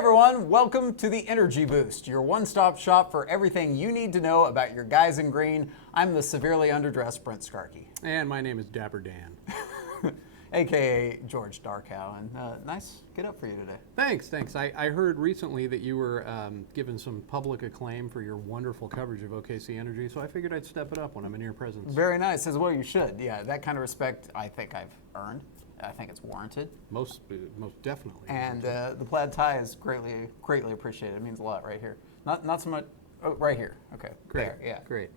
everyone, welcome to the Energy Boost, your one-stop shop for everything you need to know about your guys in green. I'm the severely underdressed Brent Skarkey. And my name is Dapper Dan. AKA George Darkow, and nice get up for you today. Thanks. I heard recently that you were given some public acclaim for your wonderful coverage of OKC Energy, so I figured I'd step it up when I'm in your presence. Very nice, as well you should. Yeah, that kind of respect I think I've earned. I think it's warranted. Most definitely. And the plaid tie is greatly appreciated. It means a lot right here. Not so much, oh, right here. Okay, Great. there, yeah. Great.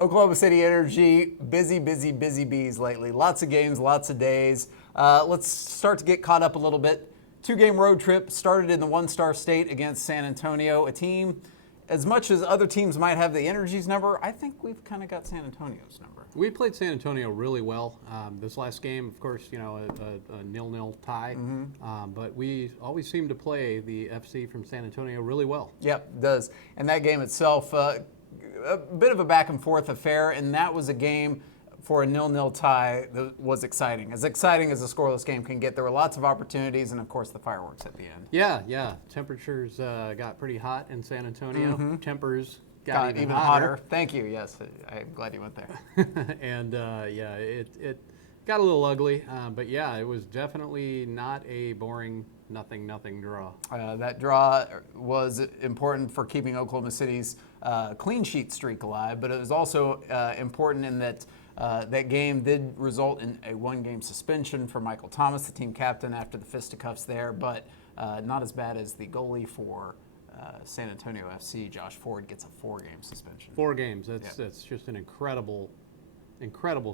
Oklahoma City Energy, busy bees lately. Lots of games, lots of days. Let's start to get caught up a little bit. 2-game road trip started in the one-star state against San Antonio, a team, as much as other teams might have the Energy's number, I think we've kind of got San Antonio's number. We played San Antonio really well. This last game, of course, a 0-0 tie, but we always seem to play the FC from San Antonio really well. Yep, it does. And that game itself, a bit of a back and forth affair, and that was a game for a 0-0 tie that was exciting as a scoreless game can get. There were lots of opportunities, and of course the fireworks at the end. Yeah. Temperatures got pretty hot in San Antonio. Tempers got even hotter. Thank you. Yes, I'm glad you went there. And it got a little ugly, but yeah, it was definitely not a boring nothing draw. That draw was important for keeping Oklahoma City's clean sheet streak alive, but it was also important in that that game did result in a 1-game suspension for Michael Thomas, the team captain, after the fisticuffs there, but not as bad as the goalie for San Antonio FC, Josh Ford, gets a 4-game suspension. 4 games. That's just an incredible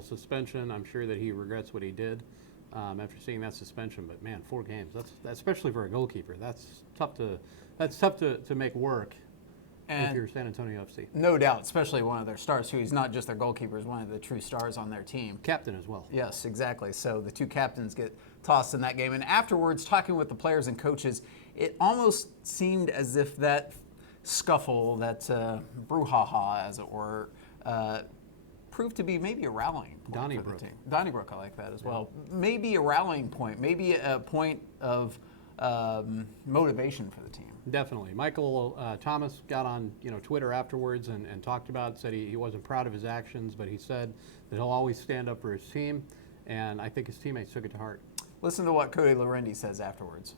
suspension. I'm sure that he regrets what he did after seeing that suspension. But man, 4 games. That's especially for a goalkeeper. That's tough to make work. And if you're San Antonio FC. No doubt, especially one of their stars, who is not just their goalkeeper, is one of the true stars on their team. Captain as well. Yes, exactly. So the 2 captains get tossed in that game. And afterwards, talking with the players and coaches, it almost seemed as if that scuffle, that brouhaha, as it were, proved to be maybe a rallying point Donnybrook. for the team. Donnybrook, I like that as well. Maybe a rallying point, maybe a point of motivation for the team. Definitely. Michael Thomas got on Twitter afterwards and talked about it, said he wasn't proud of his actions, but he said that he'll always stand up for his team, and I think his teammates took it to heart. Listen to what Cody Lorendi says afterwards.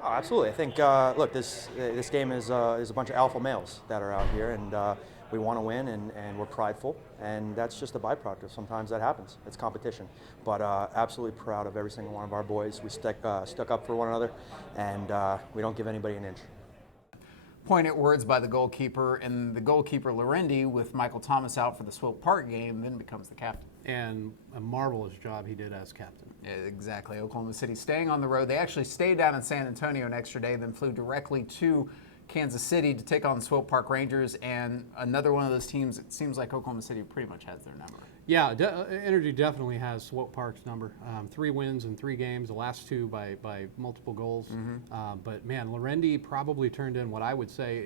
Oh, absolutely. I think, look, this game is a bunch of alpha males that are out here, and we want to win, and we're prideful, and that's just a byproduct of sometimes that happens. It's competition. But absolutely proud of every single one of our boys. We stuck up for one another, and we don't give anybody an inch. Poignant words by the goalkeeper, and the goalkeeper Lorendi, with Michael Thomas out for the Swope Park game, then becomes the captain. And a marvelous job he did as captain. Yeah, exactly. Oklahoma City staying on the road. They actually stayed down in San Antonio an extra day, then flew directly to Kansas City to take on the Swope Park Rangers, and another one of those teams. It seems like Oklahoma City pretty much has their number. Yeah, Energy definitely has Swope Park's number. 3 wins in 3 games, the last 2 by multiple goals. But man, Lorendi probably turned in what I would say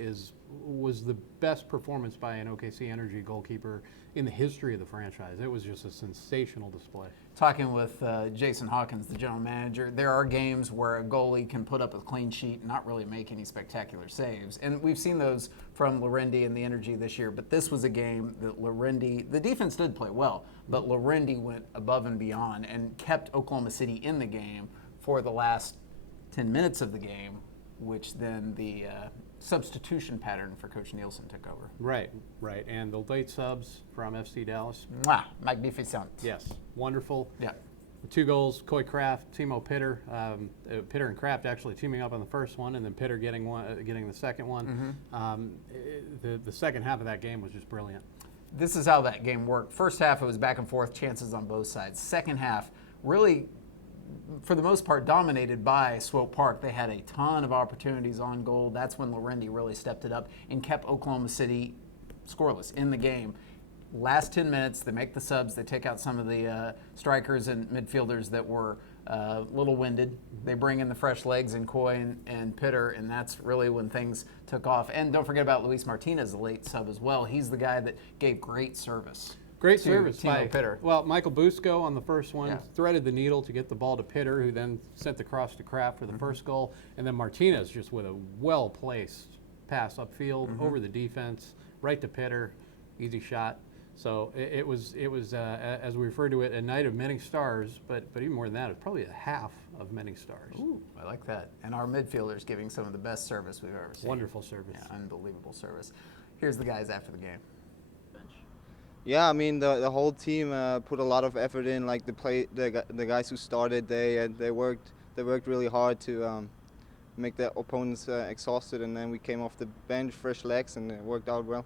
was the best performance by an OKC Energy goalkeeper in the history of the franchise. It was just a sensational display. Talking with Jason Hawkins, the general manager, there are games where a goalie can put up a clean sheet and not really make any spectacular saves. And we've seen those from Lorendi and the Energy this year, but this was a game that Lorendi, the defense did play well, but Lorendi went above and beyond and kept Oklahoma City in the game for the last 10 minutes of the game, which then the substitution pattern for Coach Nielsen took over. Right. And the late subs from FC Dallas. Mwah, magnificent. Yes, wonderful. Yeah. 2 goals, Coy Kraft, Timo Pitter. Pitter and Kraft actually teaming up on the first one, and then Pitter getting the second one. The second half of that game was just brilliant. This is how that game worked. First half, it was back and forth, chances on both sides. Second half, really, for the most part, dominated by Swope Park. They had a ton of opportunities on goal. That's when Lorendi really stepped it up and kept Oklahoma City scoreless in the game. Last 10 minutes, they make the subs. They take out some of the strikers and midfielders that were a little winded. They bring in the fresh legs in Coy and Pitter, and that's really when things took off. And don't forget about Luis Martinez, the late sub as well. He's the guy that gave great service. Great to service Timo by Pitter. Well, Michael Busco on the first one Yeah. threaded the needle to get the ball to Pitter, who then sent the cross to Kraft for the first goal, and then Martinez just with a well-placed pass upfield over the defense, right to Pitter, easy shot. So it was as we refer to it, a night of many stars, but even more than that, it's probably a half of many stars. Ooh, I like that. And our midfielders giving some of the best service we've ever seen. Wonderful service. Yeah, unbelievable service. Here's the guys after the game. Yeah, I mean the whole team put a lot of effort in. Like the guys who started, they worked really hard to make the opponents exhausted, and then we came off the bench, fresh legs, and it worked out well.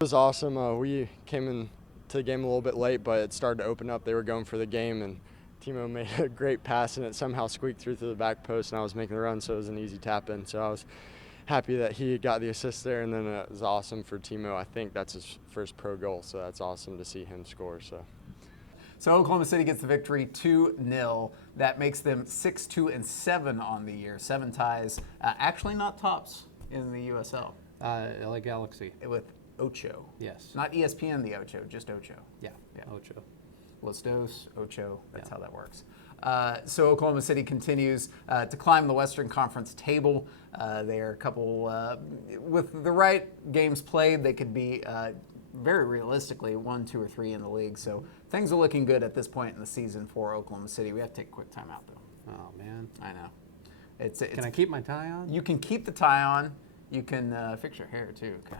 It was awesome. We came into the game a little bit late, but it started to open up. They were going for the game, and Timo made a great pass, and it somehow squeaked through the back post, and I was making the run, so it was an easy tap in. So I was happy that he got the assist there, and then it was awesome for Timo. I think that's his first pro goal, so that's awesome to see him score. So Oklahoma City gets the victory 2-0. That makes them 6-2-7 on the year. 7 ties. Actually not tops in the USL. LA Galaxy. With Ocho. Yes. Not ESPN the Ocho, just Ocho. Yeah. Yeah. Ocho. Los Dos, Ocho, that's Yeah. how that works. So Oklahoma City continues to climb the Western Conference table. They are a couple, with the right games played, they could be very realistically 1, 2, or 3 in the league. So things are looking good at this point in the season for Oklahoma City. We have to take a quick time out though. Oh man. I know. Can I keep my tie on? You can keep the tie on. You can fix your hair too. God.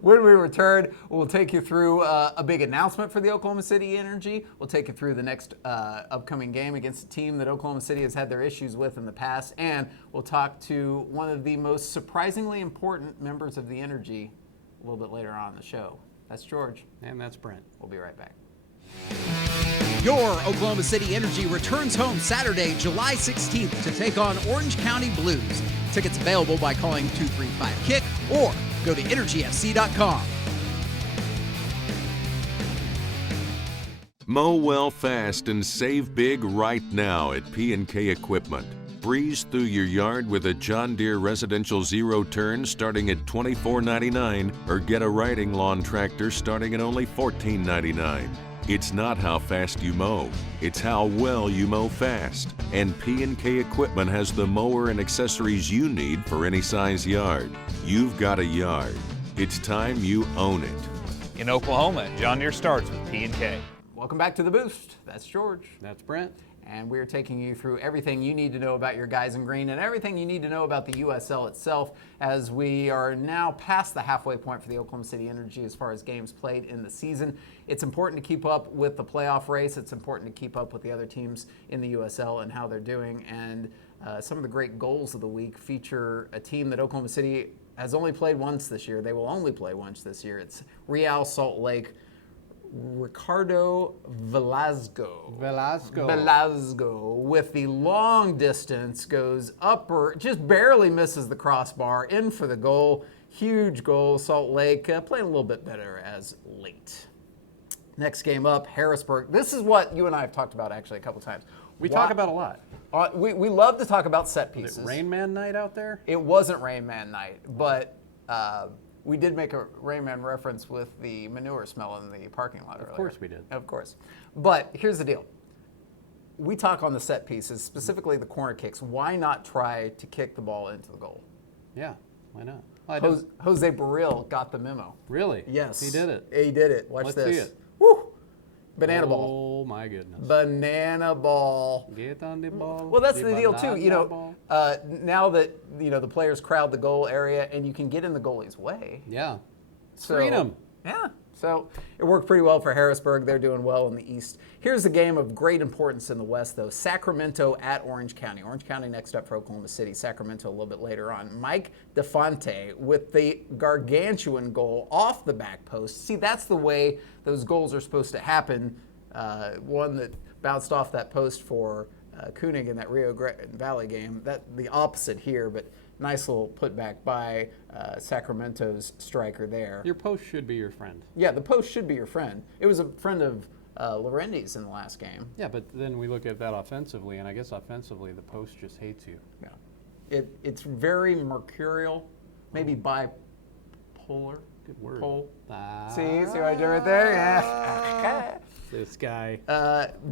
When we return, we'll take you through a big announcement for the Oklahoma City Energy. We'll take you through the next upcoming game against a team that Oklahoma City has had their issues with in the past. And we'll talk to one of the most surprisingly important members of the Energy a little bit later on in the show. That's George. And that's Brent. We'll be right back. Your Oklahoma City Energy returns home Saturday, July 16th to take on Orange County Blues. Tickets available by calling 235-KICK or go to energyfc.com. Mow well fast and save big right now at P&K Equipment. Breeze through your yard with a John Deere Residential Zero Turn starting at $24.99 or get a riding lawn tractor starting at only $14.99. It's not how fast you mow, it's how well you mow fast. And P&K Equipment has the mower and accessories you need for any size yard. You've got a yard. It's time you own it. In Oklahoma, John Deere starts with P&K. Welcome back to The Boost. That's George. That's Brent. And we're taking you through everything you need to know about your guys in green and everything you need to know about the USL itself, as we are now past the halfway point for the Oklahoma City Energy as far as games played in the season. It's important to keep up with the playoff race. It's important to keep up with the other teams in the USL and how they're doing. And some of the great goals of the week feature a team that Oklahoma City has only played once this year. They will only play once this year. It's Real Salt Lake. Ricardo Velasco with the long distance goes upper, just barely misses the crossbar, in for the goal. Huge goal. Salt Lake playing a little bit better as late. Next game up, Harrisburg. This is what you and I have talked about actually a couple times. We talk about a lot. We love to talk about set Was pieces. it Rain Man night out there? It wasn't Rain Man night, but we did make a Rain Man reference with the manure smell in the parking lot earlier. Of course we did. Of course. But here's the deal. We talk on the set pieces, specifically the corner kicks. Why not try to kick the ball into the goal? Yeah, why not? Well, Jose Barril got the memo. Really? Yes. He did it. He did it. Watch Let's this. see it. Woo! Banana ball. Oh my goodness. Banana ball. Get on the ball. Well, that's the deal too. banana You know, ball. now that the players crowd the goal area and you can get in the goalie's way. Yeah. So, Freedom. Yeah. So it worked pretty well for Harrisburg. They're doing well in the East. Here's a game of great importance in the West, though. Sacramento at Orange County. Orange County next up for Oklahoma City. Sacramento a little bit later on. Mike DeFonte with the gargantuan goal off the back post. See, that's the way those goals are supposed to happen. One that bounced off that post for Koenig in that Rio Grande Valley game. The opposite here, but nice little putback by Sacramento's striker there. Your post should be your friend. Yeah, the post should be your friend. It was a friend of Lorendi's in the last game. Yeah, but then we look at that offensively, and I guess offensively the post just hates you. Yeah, it's very mercurial, maybe bipolar. Good word. Pole. Ah, See what I did right there? Yeah. this guy.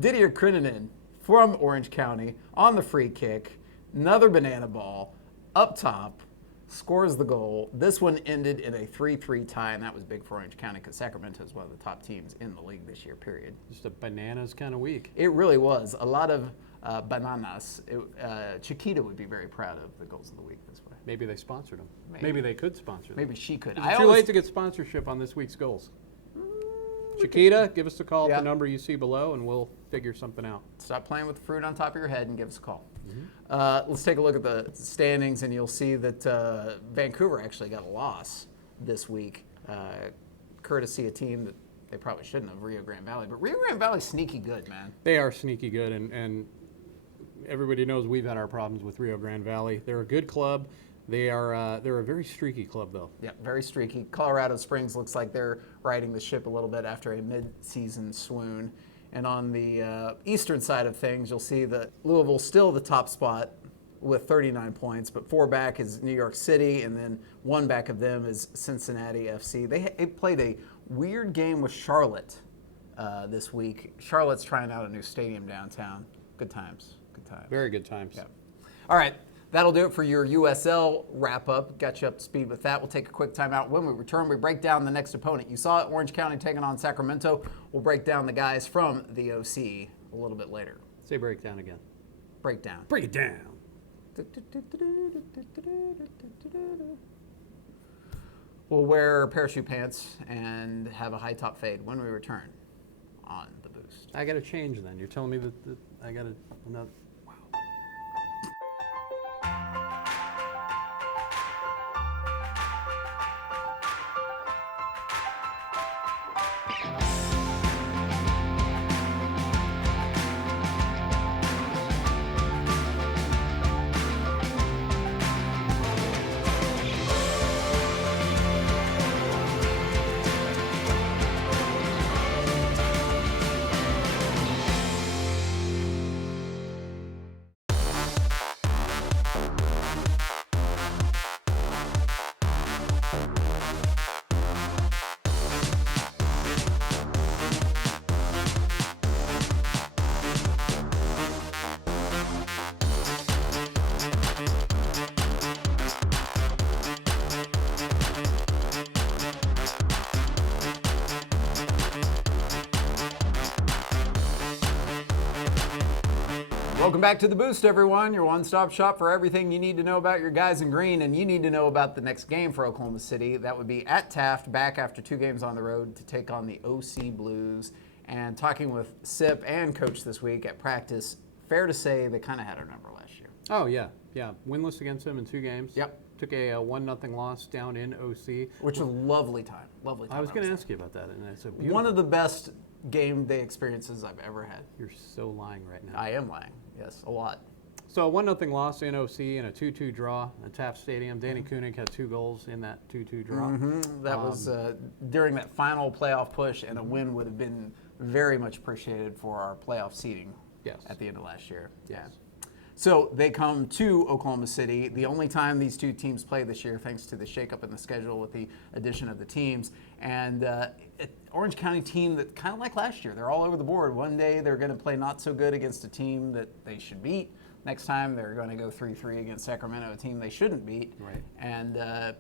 Didier Crininen from Orange County on the free kick. Another banana ball up top. Scores the goal. This one ended in a 3-3 tie, and that was big for Orange County because Sacramento is one of the top teams in the league this year, period. Just a bananas kind of week. It really was. A lot of bananas. Chiquita would be very proud of the goals of the week this way. Maybe they sponsored them. Maybe they could sponsor them. Maybe she could. Is it too late to get sponsorship on this week's goals? Chiquita, give us a call at the number you see below, and we'll figure something out. Stop playing with the fruit on top of your head and give us a call. Let's take a look at the standings, and you'll see that Vancouver actually got a loss this week, courtesy a team that they probably shouldn't have, Rio Grande Valley. But Rio Grande Valley's sneaky good, man. They are sneaky good, and everybody knows we've had our problems with Rio Grande Valley. They're a good club. They're a very streaky club, though. Yeah, very streaky. Colorado Springs looks like they're riding the ship a little bit after a mid-season swoon. And on the eastern side of things, you'll see that Louisville's still the top spot with 39 points, but 4 back is New York City, and then 1 back of them is Cincinnati FC. They played a weird game with Charlotte this week. Charlotte's trying out a new stadium downtown. Good times. Good times. Very good times. Yeah. All right. That'll do it for your USL wrap-up. Got you up to speed with that. We'll take a quick timeout. When we return, we break down the next opponent. You saw it, Orange County taking on Sacramento. We'll break down the guys from the OC a little bit later. Say breakdown again. Breakdown. Break it down. We'll wear parachute pants and have a high-top fade when we return on The Boost. I got to change then. You're telling me that I got to another. Welcome back to The Boost, everyone, your one-stop shop for everything you need to know about your guys in green, and you need to know about the next game for Oklahoma City. That would be at Taft, back after 2 games on the road to take on the OC Blues. And talking with Sip and Coach this week at practice, fair to say they kind of had our number last year. Oh, yeah. Winless against them in 2 games. Yep. Took a 1-0 loss down in OC. Which was a lovely time. Lovely time. I was going to ask you about that, and it's a beautiful. One of the best game day experiences I've ever had. You're so lying right now. I am lying. Yes, a lot. So a 1-0 loss in OC and a 2-2 draw at Taft Stadium. Danny Koenig had 2 goals in that 2-2 draw. That was during that final playoff push, and a win would have been very much appreciated for our playoff seeding at the end of last year. Yes. So they come to Oklahoma City, the only time these 2 teams play this year, thanks to the shakeup in the schedule with the addition of the teams. And Orange County team that kind of like last year, they're all over the board. One day they're going to play not so good against a team that they should beat. Next time they're going to go 3-3 against Sacramento, a team they shouldn't beat. Right. And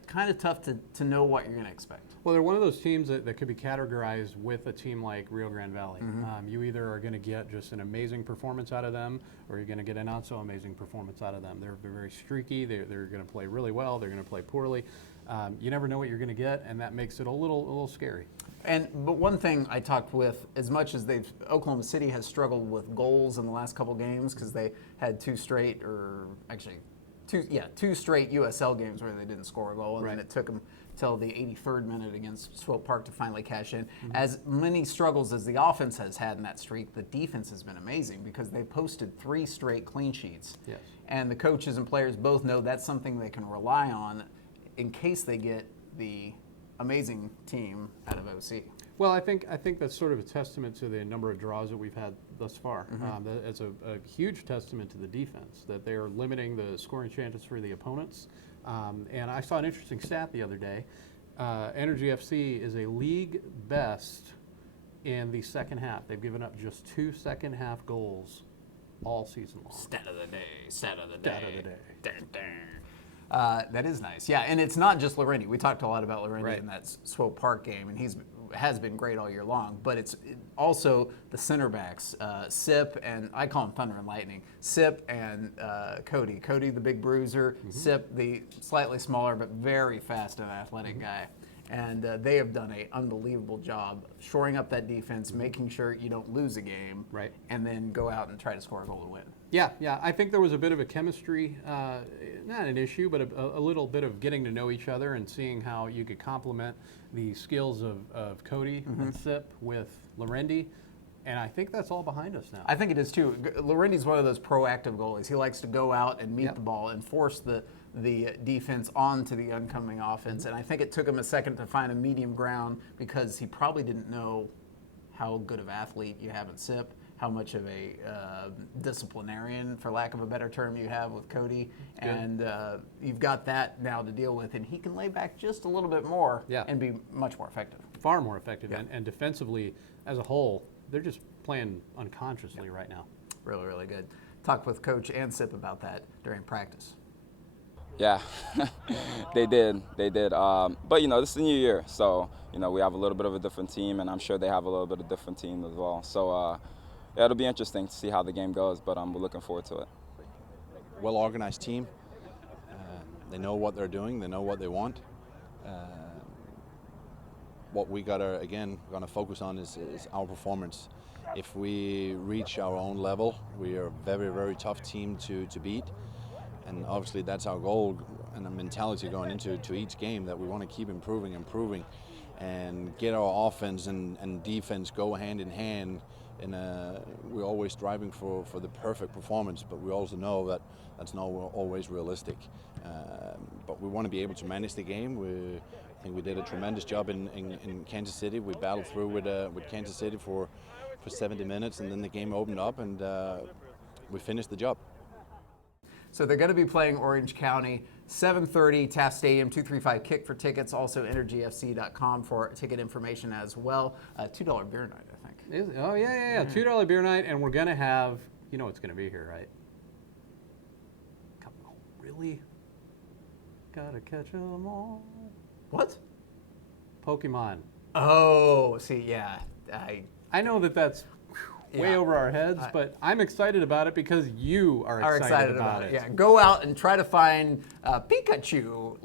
kind of tough to know what you're going to expect. Well, they're one of those teams that could be categorized with a team like Rio Grande Valley. You either are going to get just an amazing performance out of them, or you're going to get a not so amazing performance out of them. They're very streaky. They're going to play really well. They're going to play poorly. You never know what you're going to get, and that makes it a little scary. But one thing I talked with, as much as Oklahoma City has struggled with goals in the last couple games because they had 2 straight USL games where they didn't score a goal, and then it took them till the 83rd minute against Swope Park to finally cash in. As many struggles as the offense has had in that streak, the defense has been amazing because they posted 3 straight clean sheets. Yes. And the coaches and players both know that's something they can rely on in case they get the amazing team out of OC. Well, I think that's sort of a testament to the number of draws that we've had thus far. It's a huge testament to the defense that they are limiting the scoring chances for the opponents. And I saw an interesting stat the other day. Energy FC is a league best in the second half. They've given up just 2 second-half goals all season long. Stat of the day. Stat of the day. Stat of the day. Dun, dun. That is nice. Yeah, and it's not just Larendi. We talked a lot about Larendi Right. in that Swope Park game, and has been great all year long. But it's also the center backs, Sip, and I call him Thunder and Lightning. Sip and Cody. Cody, the big bruiser. Sip, the slightly smaller but very fast and athletic guy. And they have done an unbelievable job shoring up that defense, making sure you don't lose a game, Right. and then go out and try to score a goal to win. Yeah. I think there was a bit of a chemistry, not an issue, but a little bit of getting to know each other and seeing how you could complement the skills of Cody and Sip with Larendi. And I think that's all behind us now. I think it is too. Larendi's one of those proactive goalies. He likes to go out and meet the ball and force the defense onto the oncoming offense. And I think it took him a second to find a medium ground because he probably didn't know how good of athlete you have in Sip, how much of a disciplinarian, for lack of a better term, you have with Cody. Good. And you've got that now to deal with. And he can lay back just a little bit more and be much more effective. Far more effective. And defensively, as a whole, they're just playing unconsciously right now. Really, really good. Talked with Coach and Sip about that during practice. Yeah, they did. But, this is a new year, so, we have a little bit of a different team, and I'm sure they have a little bit of a different team as well. So, it'll be interesting to see how the game goes, but we're looking forward to it. Well-organized team. They know what they're doing. They know what they want. What we gonna focus on is our performance. If we reach our own level, we are a very, very tough team to beat. And obviously that's our goal and the mentality going into each game, that we want to keep improving and get our offense and defense go hand in hand. And we're always striving for the perfect performance, but we also know that that's not always realistic. But we want to be able to manage the game. I think we did a tremendous job in Kansas City. We battled through with Kansas City for 70 minutes, and then the game opened up, and we finished the job. So they're going to be playing Orange County, 7:30, Taft Stadium, 235 kick for tickets, also energyfc.com for ticket information as well. $2 beer night, I think. Is it? Oh, yeah. $2 beer night, and we're going to have, what's going to be here, right? Come on, really? Gotta catch 'em all. What? Pokemon. Oh, see, yeah. I know that's way over our heads, but I'm excited about it because you are excited about it. Yeah, go out and try to find Pikachu,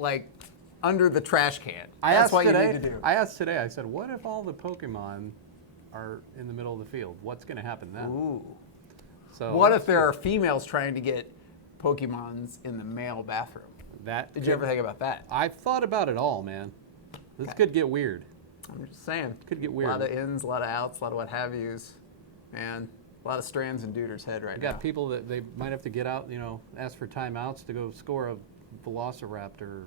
under the trash can. That's what you need to do. I asked today, I said, what if all the Pokemon are in the middle of the field? What's going to happen then? Ooh. So what if there are females trying to get Pokemons in the male bathroom? Did you ever think about that? I've thought about it all, man. This could get weird. I'm just saying. Could get weird. A lot of ins, a lot of outs, a lot of what have yous. Man, a lot of strands in Duder's head right now. Got people that they might have to get out, ask for timeouts to go score a Velociraptor or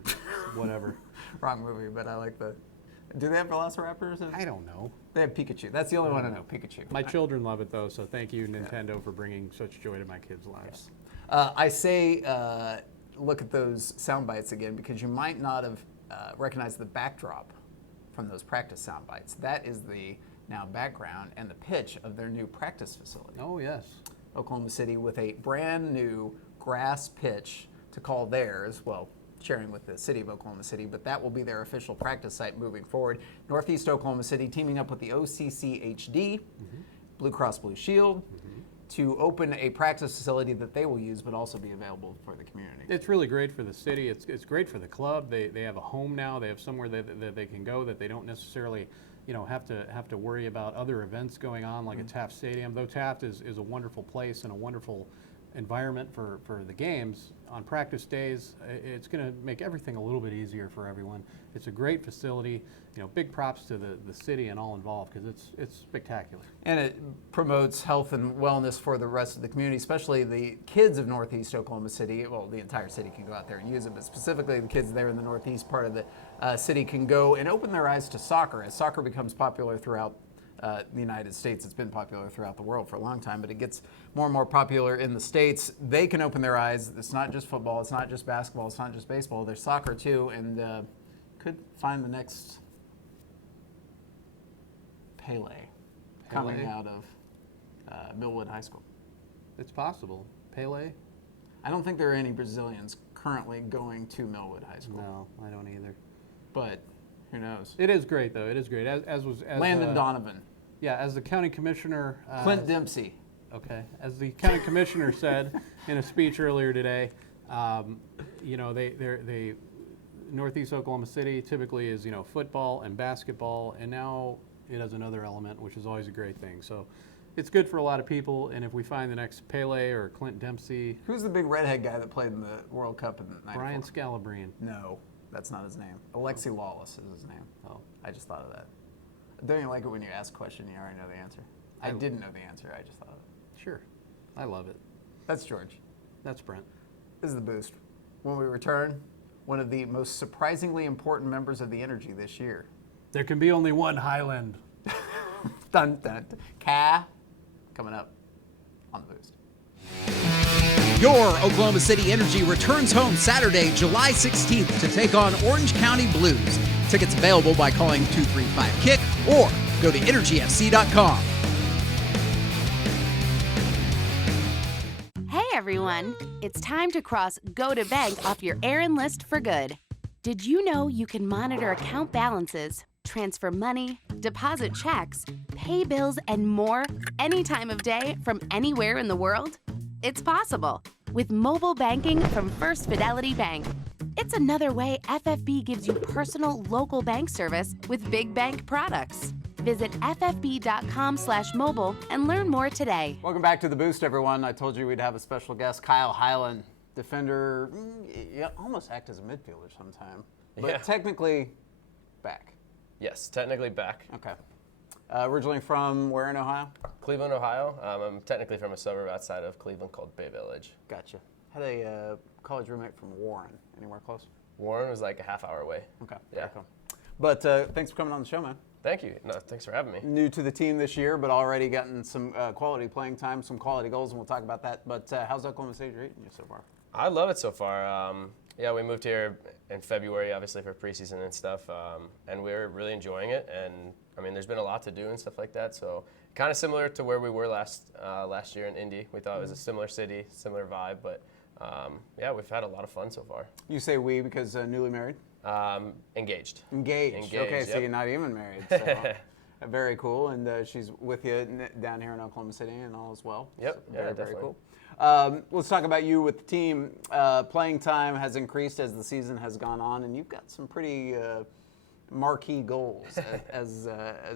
whatever. Wrong movie, but I like the... Do they have Velociraptors? I don't know. They have Pikachu. That's the only one I know, Pikachu. My children love it, though, so thank you, Nintendo, for bringing such joy to my kids' lives. I say look at those sound bites again because you might not have recognized the backdrop from those practice sound bites. That is the now background and the pitch of their new practice facility. Oh, yes. Oklahoma City with a brand new grass pitch to call theirs, well, sharing with the city of Oklahoma City, but that will be their official practice site moving forward. Northeast Oklahoma City teaming up with the OCCHD, Blue Cross Blue Shield, to open a practice facility that they will use but also be available for the community. It's really great for the city. It's great for the club. They have a home now. They have somewhere that they can go that they don't necessarily have to worry about other events going on like at Taft Stadium. Though Taft is a wonderful place and a wonderful environment for the games, on practice days, it's going to make everything a little bit easier for everyone. It's a great facility. Big props to the city and all involved because it's spectacular. And it promotes health and wellness for the rest of the community, especially the kids of Northeast Oklahoma City. Well, the entire city can go out there and use it, but specifically the kids there in the Northeast part of the city can go and open their eyes to soccer. As soccer becomes popular throughout the United States, it's been popular throughout the world for a long time, but it gets more and more popular in the States. They can open their eyes. It's not just football, it's not just basketball, it's not just baseball. There's soccer too, and could find the next Pele coming out of Millwood High School. It's possible. Pele? I don't think there are any Brazilians currently going to Millwood High School. No, I don't either. But who knows? It is great, though. It is great. As Landon Donovan. Yeah, as the county commissioner. Clint Dempsey. Okay. As the county commissioner said in a speech earlier today, they Northeast Oklahoma City typically is, football and basketball, and now it has another element, which is always a great thing. So it's good for a lot of people, and if we find the next Pele or Clint Dempsey. Who's the big redhead guy that played in the World Cup in '94? Brian Scalabrine. No, that's not his name. Alexi Lawless is his name. Oh. I just thought of that. Don't you like it when you ask a question and you already know the answer? I didn't know the answer. I just thought of it. Sure. I love it. That's George. That's Brent. This is the Boost. When we return, one of the most surprisingly important members of the Energy this year. There can be only one Hyland. Dun, dun, dun. Coming up on the Boost. Your Oklahoma City Energy returns home Saturday, July 16th to take on Orange County Blues. Tickets available by calling 235-KICK or go to energyfc.com. Hey everyone, it's time to cross Go to Bank off your errand list for good. Did you know you can monitor account balances, transfer money, deposit checks, pay bills, and more any time of day from anywhere in the world? It's possible with mobile banking from First Fidelity Bank. It's another way FFB gives you personal local bank service with big bank products. Visit ffb.com/mobile and learn more today. Welcome back to the Boost, everyone. I told you we'd have a special guest, Kyle Hyland, defender. Almost act as a midfielder sometime, but technically back. Yes, technically back. Okay. Originally from where in Ohio? Cleveland, Ohio. I'm technically from a suburb outside of Cleveland called Bay Village. Gotcha. Had a college roommate from Warren. Anywhere close? Warren was like a half hour away. Okay. Yeah. Cool. But thanks for coming on the show, man. Thank you. No, thanks for having me. New to the team this year, but already gotten some quality playing time, some quality goals, and we'll talk about that. But how's Oklahoma City treating you so far? I love it so far. We moved here in February, obviously for preseason and stuff, and we're really enjoying it. And I mean, there's been a lot to do and stuff like that. So kind of similar to where we were last year in Indy. We thought it was a similar city, similar vibe, but we've had a lot of fun so far. You say we because newly married? Engaged. Engaged. Okay, yep. So you're not even married. So. Very cool, and she's with you down here in Oklahoma City and all as well. Yep. So very, definitely. very cool. Let's talk about you with the team. Playing time has increased as the season has gone on, and you've got some pretty marquee goals, as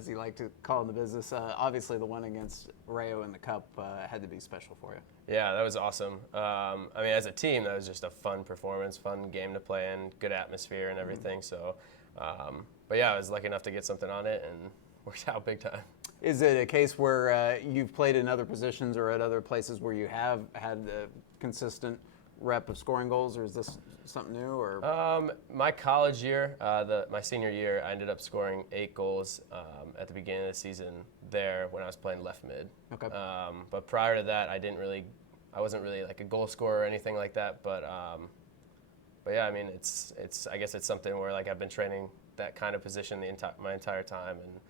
you like to call in the business. Obviously, the one against Rayo in the Cup had to be special for you. Yeah, that was awesome. As a team, that was just a fun performance, fun game to play in, good atmosphere and everything. So, I was lucky enough to get something on it and worked out big time. Is it a case where you've played in other positions or at other places where you have had a consistent rep of scoring goals, or is this something new? Or my college year, my senior year, I ended up scoring 8 goals at the beginning of the season there when I was playing left mid. Okay. But prior to that, I wasn't really like a goal scorer or anything like that. But yeah, I mean, I guess it's something where like I've been training that kind of position my entire time, and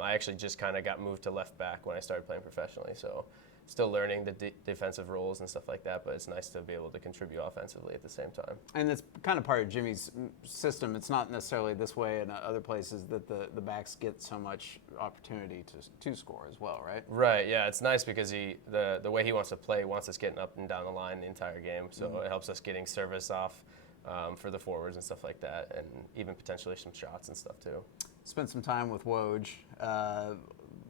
I actually just kind of got moved to left back when I started playing professionally. So still learning the defensive roles and stuff like that, but it's nice to be able to contribute offensively at the same time. And it's kind of part of Jimmy's system. It's not necessarily this way in other places that the backs get so much opportunity to score as well, right? Right, yeah. It's nice because the way he wants to play, he wants us getting up and down the line the entire game. So it helps us getting service off for the forwards and stuff like that, and even potentially some shots and stuff too. Spent some time with Woj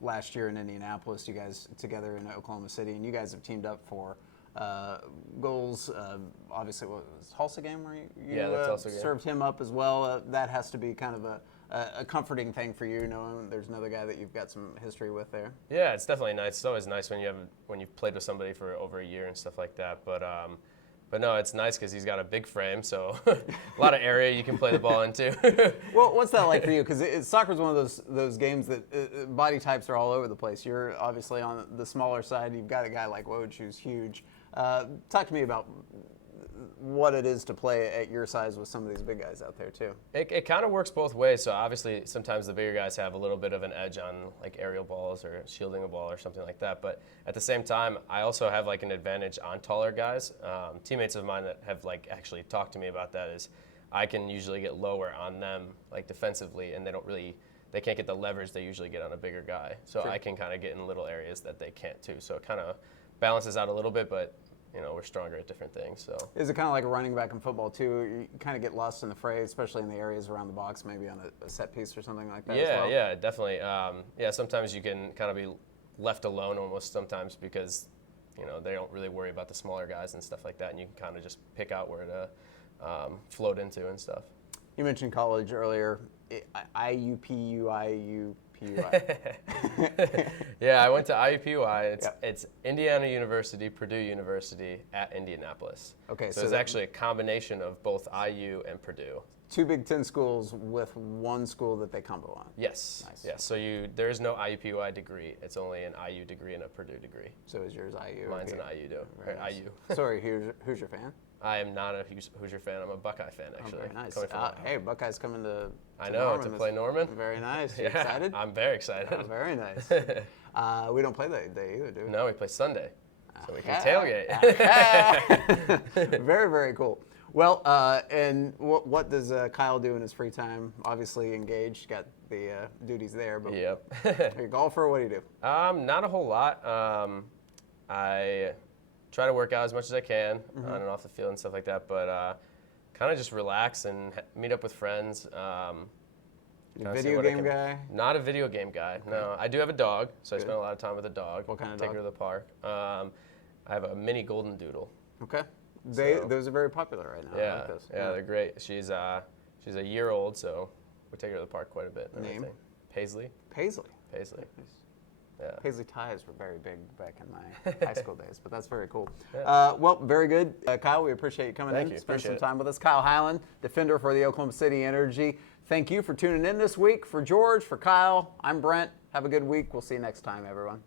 last year in Indianapolis, you guys together in Oklahoma City, and you guys have teamed up for goals. Obviously, what was the Tulsa game where you served him up as well? That has to be kind of a comforting thing for you, knowing there's another guy that you've got some history with there. Yeah, it's definitely nice. It's always nice when you've played with somebody for over a year and stuff like that. But no, it's nice because he's got a big frame, so a lot of area you can play the ball into. Well, what's that like for you? Because soccer's one of those games that body types are all over the place. You're obviously on the smaller side. You've got a guy like Woj who's huge. Talk to me about what it is to play at your size with some of these big guys out there too. It kind of works both ways. So obviously, sometimes the bigger guys have a little bit of an edge on like aerial balls or shielding a ball or something like that. But at the same time, I also have like an advantage on taller guys. Teammates of mine that have like actually talked to me about that is I can usually get lower on them like defensively, and they can't get the leverage they usually get on a bigger guy. So I can kind of get in little areas that they can't too. So it kind of balances out a little bit, but we're stronger at different things. So is it kind of like a running back in football too? You kind of get lost in the fray, especially in the areas around the box, maybe on a set piece or something like that. Yeah, as well? yeah, definitely. Sometimes you can kind of be left alone almost sometimes because they don't really worry about the smaller guys and stuff like that, and you can kind of just pick out where to float into and stuff. You mentioned college earlier. IUPUI. Yeah, I went to IUPUI. It's Indiana University, Purdue University at Indianapolis. Okay, so it's actually a combination of both IU and Purdue. Two Big Ten schools with one school that they combo on. Yes. Nice. Yes. So there is no IUPUI degree. It's only an IU degree and a Purdue degree. So is yours IU? Mine's an IU. Nice. IU. Sorry, who's your fan? I am not a Hoosier fan. I'm a Buckeye fan, actually. Oh, very nice. Hey, Buckeyes coming to Norman to play Norman. Very nice. You yeah, excited? I'm very excited. Oh, very nice. We don't play that day either, do we? No, we play Sunday. So we can tailgate. Very, very cool. Well, and what does Kyle do in his free time? Obviously engaged, got the duties there. But yep. Are you a golfer? What do you do? Not a whole lot. I try to work out as much as I can on and off the field and stuff like that, but kind of just relax and meet up with friends. Video game guy? Not a video game guy, no. I do have a dog, so I spend a lot of time with a dog. What kind of Take dog? her to the park. I have a mini golden doodle. Okay. Those are very popular right now. Yeah, I like those. yeah, they're great. She's a year old, so we take her to the park quite a bit. And Name? everything. Paisley. Paisley. Yeah. Paisley ties were very big back in my high school days, but that's very cool. Yeah. Well, very good. Kyle, we appreciate you coming Thank in, you. spending some Appreciate time with us. Kyle Hyland, defender for the Oklahoma City Energy. Thank you for tuning in this week. For George, for Kyle, I'm Brent. Have a good week. We'll see you next time, everyone.